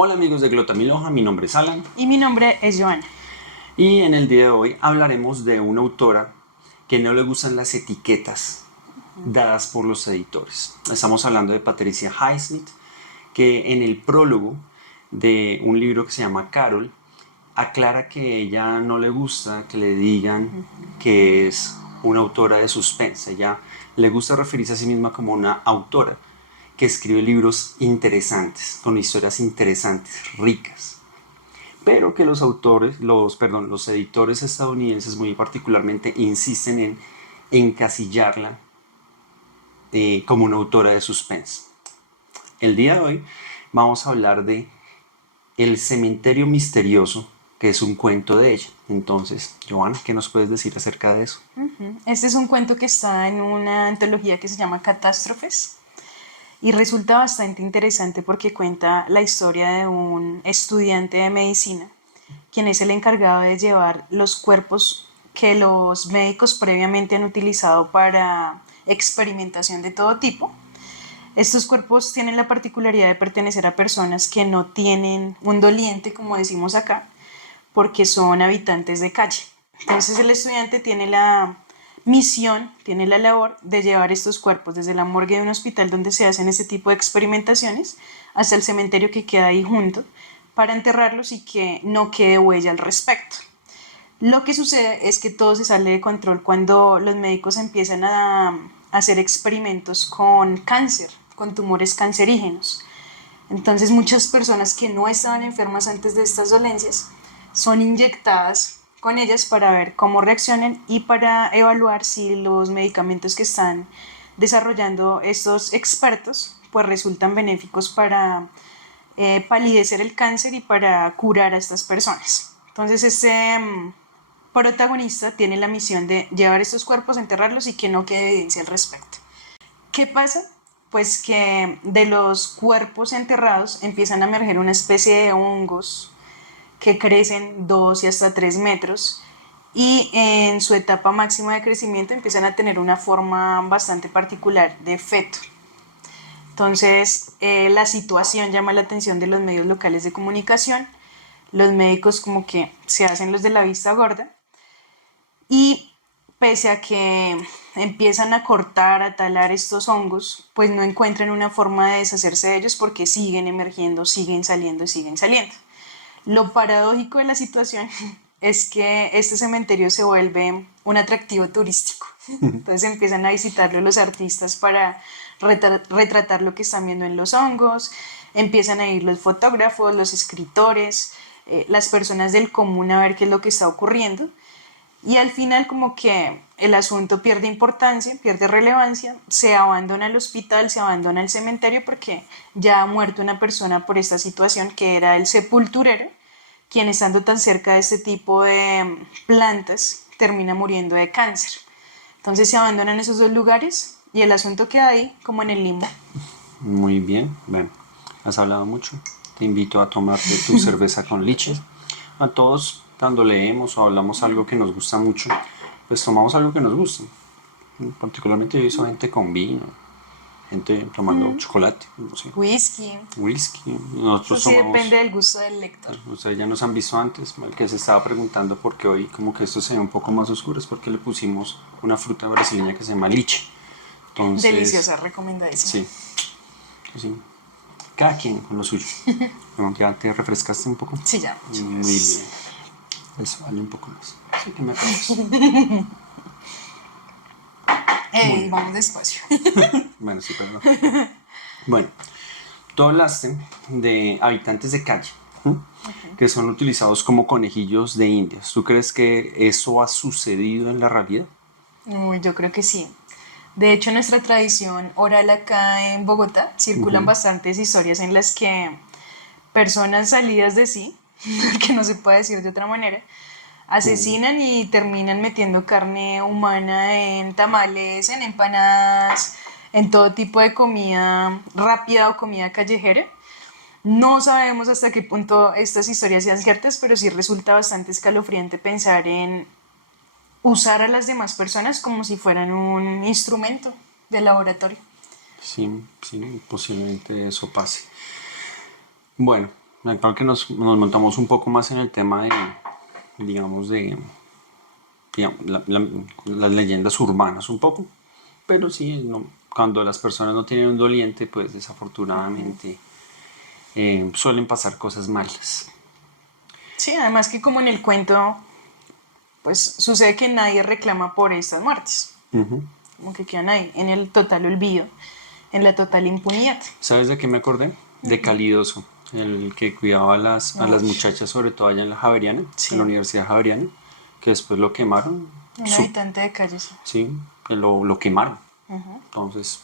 Hola amigos de Glotamiloja, mi nombre es Alan Y mi nombre es Joana. y en el día de hoy hablaremos de una autora que no le gustan las etiquetas dadas por los editores. Estamos hablando de Patricia Highsmith, que en el prólogo de un libro que se llama Carol aclara que ella no le gusta que le digan que es una autora de suspense. Ella le gusta referirse a sí misma como una autora que escribe libros interesantes, con historias interesantes, ricas. Pero que los editores estadounidenses muy particularmente insisten en encasillarla como una autora de suspense. El día de hoy vamos a hablar de El cementerio misterioso, que es un cuento de ella. Entonces, Joana, ¿qué nos puedes decir acerca de eso? Este es un cuento que está en una antología que se llama Catástrofes y resulta bastante interesante porque cuenta la historia de un estudiante de medicina, quien es el encargado de llevar los cuerpos que los médicos previamente han utilizado para experimentación de todo tipo. Estos cuerpos tienen la particularidad de pertenecer a personas que no tienen un doliente, como decimos acá, porque son habitantes de calle. Entonces el estudiante tiene la misión, tiene la labor de llevar estos cuerpos desde la morgue de un hospital donde se hacen este tipo de experimentaciones hasta el cementerio que queda ahí junto para enterrarlos y que no quede huella al respecto. Lo que sucede es que todo se sale de control cuando los médicos empiezan a hacer experimentos con cáncer, con tumores cancerígenos. Entonces muchas personas que no estaban enfermas antes de estas dolencias son inyectadas con ellas para ver cómo reaccionan y para evaluar si los medicamentos que están desarrollando estos expertos pues resultan benéficos para palidecer el cáncer y para curar a estas personas. Entonces protagonista tiene la misión de llevar estos cuerpos, enterrarlos y que no quede evidencia al respecto. ¿Qué pasa? Pues que de los cuerpos enterrados empiezan a emerger una especie de hongos que crecen 2 y hasta 3 metros y en su etapa máxima de crecimiento empiezan a tener una forma bastante particular de feto. Entonces la situación llama la atención de los medios locales de comunicación, los médicos como que se hacen los de la vista gorda y pese a que empiezan a cortar, a talar estos hongos, pues no encuentran una forma de deshacerse de ellos porque siguen emergiendo, siguen saliendo y siguen saliendo. Lo paradójico de la situación es que este cementerio se vuelve un atractivo turístico. Entonces empiezan a visitarlo los artistas para retratar lo que están viendo en los hongos, empiezan a ir los fotógrafos, los escritores, las personas del común a ver qué es lo que está ocurriendo. Y al final como que el asunto pierde importancia, pierde relevancia, se abandona el hospital, se abandona el cementerio porque ya ha muerto una persona por esta situación que era el sepulturero, quien estando tan cerca de este tipo de plantas termina muriendo de cáncer. Entonces se abandonan esos dos lugares y el asunto queda ahí como en el limbo. Muy bien, bueno, has hablado mucho. Te invito a tomarte tu cerveza con liches. A todos, cuando leemos o hablamos algo que nos gusta mucho, pues tomamos algo que nos gusta. Particularmente yo he visto gente con vino, gente tomando chocolate, no sé, Whisky. whisky. Eso Nosotros sí depende tomamos, del gusto del lector. ustedes ya nos han visto antes, el que se estaba preguntando por qué hoy como que esto se ve un poco más oscuro es porque le pusimos una fruta brasileña que se llama liche. Entonces, Deliciosa, recomendadísima. sí, sí. Cada quien con lo suyo. Bueno, ya te refrescaste un poco. Sí, ya. Muy bien. Eso vale un poco más. Sí que me acabas. Vamos despacio. Bueno, sí, perdón. Bueno, tú hablaste de habitantes de calle, que son utilizados como conejillos de indias. ¿Tú crees que eso ha sucedido en la realidad? Uy, yo creo que sí. De hecho, en nuestra tradición oral acá en Bogotá circulan bastantes historias en las que personas salidas de sí, que no se puede decir de otra manera, asesinan y terminan metiendo carne humana en tamales, en empanadas, en todo tipo de comida rápida o comida callejera. No sabemos hasta qué punto estas historias sean ciertas, pero sí resulta bastante escalofriante pensar en usar a las demás personas como si fueran un instrumento de laboratorio. Sí, sí, posiblemente eso pase. Bueno, Claro que nos montamos un poco más en el tema de, digamos, digamos, las leyendas urbanas un poco, pero sí, cuando las personas no tienen un doliente, pues desafortunadamente suelen pasar cosas malas. Sí, además que como en el cuento, pues sucede que nadie reclama por estas muertes. Ujú. Como que quedan ahí, en el total olvido, en la total impunidad. ¿Sabes de qué me acordé? De Calidoso, el que cuidaba a las Uy, muchachas, sobre todo allá en la Javeriana, en la sí, Universidad Javeriana, que después lo quemaron. un habitante de calle, sí. Sí, que lo quemaron. Entonces,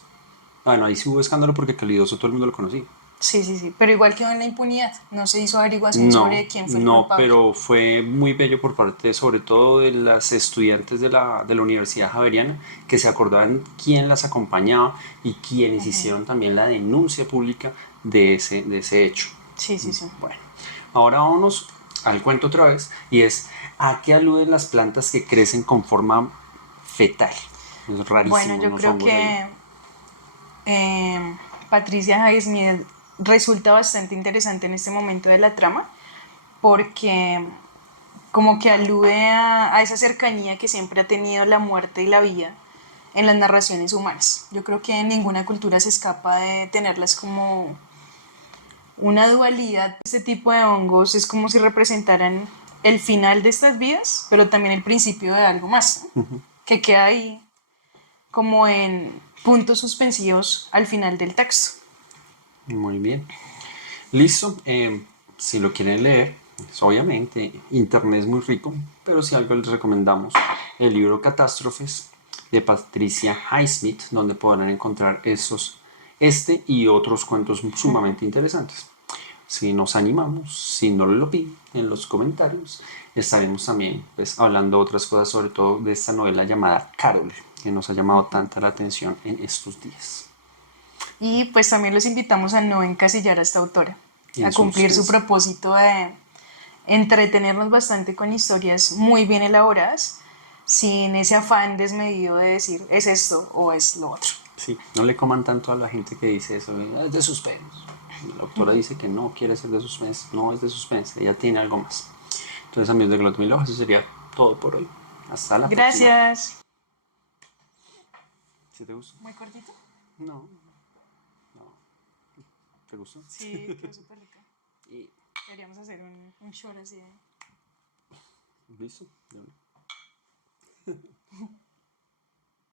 bueno, ahí sí hubo escándalo porque Calidoso todo el mundo lo conocía. Sí, sí, sí, pero igual quedó en la impunidad. No se hizo averiguación No, sobre quién fue el no, culpable. pero fue muy bello por parte, sobre todo de las estudiantes de la Universidad Javeriana, que se acordaban quién las acompañaba y quienes hicieron también la denuncia pública de ese hecho. Sí, sí, sí. Bueno, ahora vámonos al cuento otra vez, y es ¿a qué aluden las plantas que crecen con forma fetal? Es Bueno, rarísimo, yo unos creo hongos ahí. que Patricia Highsmith resulta bastante interesante en este momento de la trama porque como que alude a esa cercanía que siempre ha tenido la muerte y la vida en las narraciones humanas. Yo creo que ninguna cultura se escapa de tenerlas como una dualidad. Este tipo de hongos es como si representaran el final de estas vidas, pero también el principio de algo más, ¿no? Que queda ahí como en puntos suspensivos al final del texto. Muy bien. Listo. Si lo quieren leer, pues, obviamente internet es muy rico, pero si algo les recomendamos el libro Catástrofes de Patricia Highsmith, donde podrán encontrar este y otros cuentos sumamente interesantes. Si nos animamos, si no lo piden en los comentarios, estaremos también pues, hablando de otras cosas, sobre todo de esta novela llamada Carol, que nos ha llamado tanta la atención en estos días. Y pues también los invitamos a no encasillar a esta autora, En a cumplir su suspense. propósito de entretenernos bastante con historias muy bien elaboradas, sin ese afán desmedido de decir es esto o es lo otro. Sí, no le coman tanto a la gente que dice eso, es de suspense. La autora dice que no quiere ser de suspense, no es de suspense, ella tiene algo más. Entonces, amigos de Glot Milo, eso sería todo por hoy. Hasta la próxima. Gracias. ¿Sí te gustó? Muy cortito. No, no. ¿Te gustó? Sí, quedó súper rica. Y Deberíamos hacer un short así de... listo.